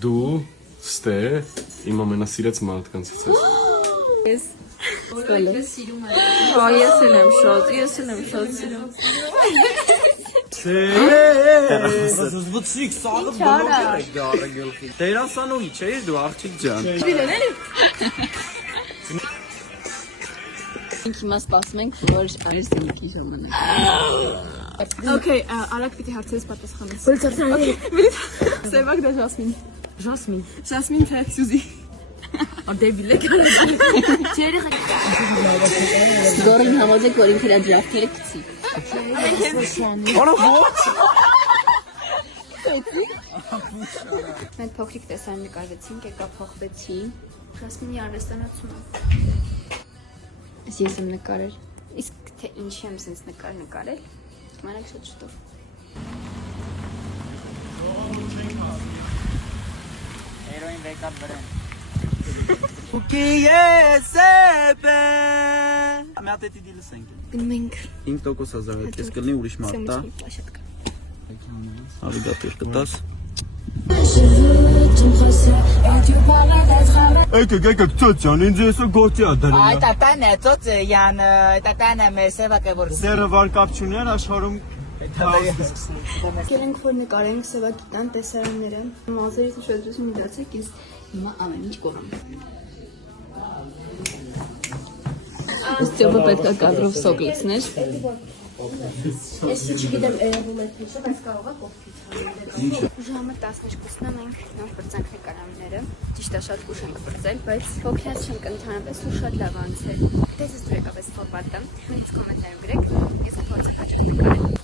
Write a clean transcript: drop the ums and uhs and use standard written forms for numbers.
Դու ստե իմ ամենասիրած մարդկանցից ես։ Ես սիրում եմ։ Ես եմ շատ սիրում։ Զվուցիկ սաղը բլոկեր եք դարը գլխի։ Տերասանուհի չէիր դու աղջիկ ջան։ Մենք հիմա սպասում ենք, որ արեստինքի ժամանակ։ Okay, արագ պիտի հարցերս պատասխանես։ Սևակ դա Ժասմին։ Ժասմին թե Սյուզի։ Դեվիլ է կարելի։ Դորին համոզեք, որ ինքը դրաֆտերը գցի։ Օնա ո՞չ։ Մենք փոքրիկ տեսան նկարվեցինք, եկա փոխվեցի։ Ժասմինի արվեստանոցում։ Ես եմ նկարել։ Իսկ թե ինչի եմ սենց նկարել։ Մանեք շատ շուտով։ Հերոին վեկապ բրեն։ Ուկի ես էպե։ Մյատետի դիլս ենք։ Գնում ենք։ 5% ազարվեց, ես կլնի ուրիշ մարդա։ Ալիգատոր կտաս։ Եկեք ծոծյան, ինձ եսը գոտի ա դրել։ Այ տատան է ծոծյան, տատան է մեր սևակը որ Սերը վար կապ չունեն աշխարհում Գերենք որ նկարենք Սևակիտան տեսարանները։ Մազերից ուշադրություն դարձեք, ես Հիմա ամեն ինչ կորում։ Ստյոպը պետք է կադրով սոկ լցներ։ Ես չգիտեմ երևում է թե չէ, բայց կարող է կողքից։ Ժամը 12-ն է մենք նոր բրծանք նկարանները։ Ճիշտ է շատ ուշ ենք բրծել, բայց փոքրած չենք ընդհանրապես ու շատ լավ անցել։ Դες դուք եկավ այս ֆորմատը։ Մեծ կոմենտարում գրեք, ես փորձեմ հաճախ նկարել։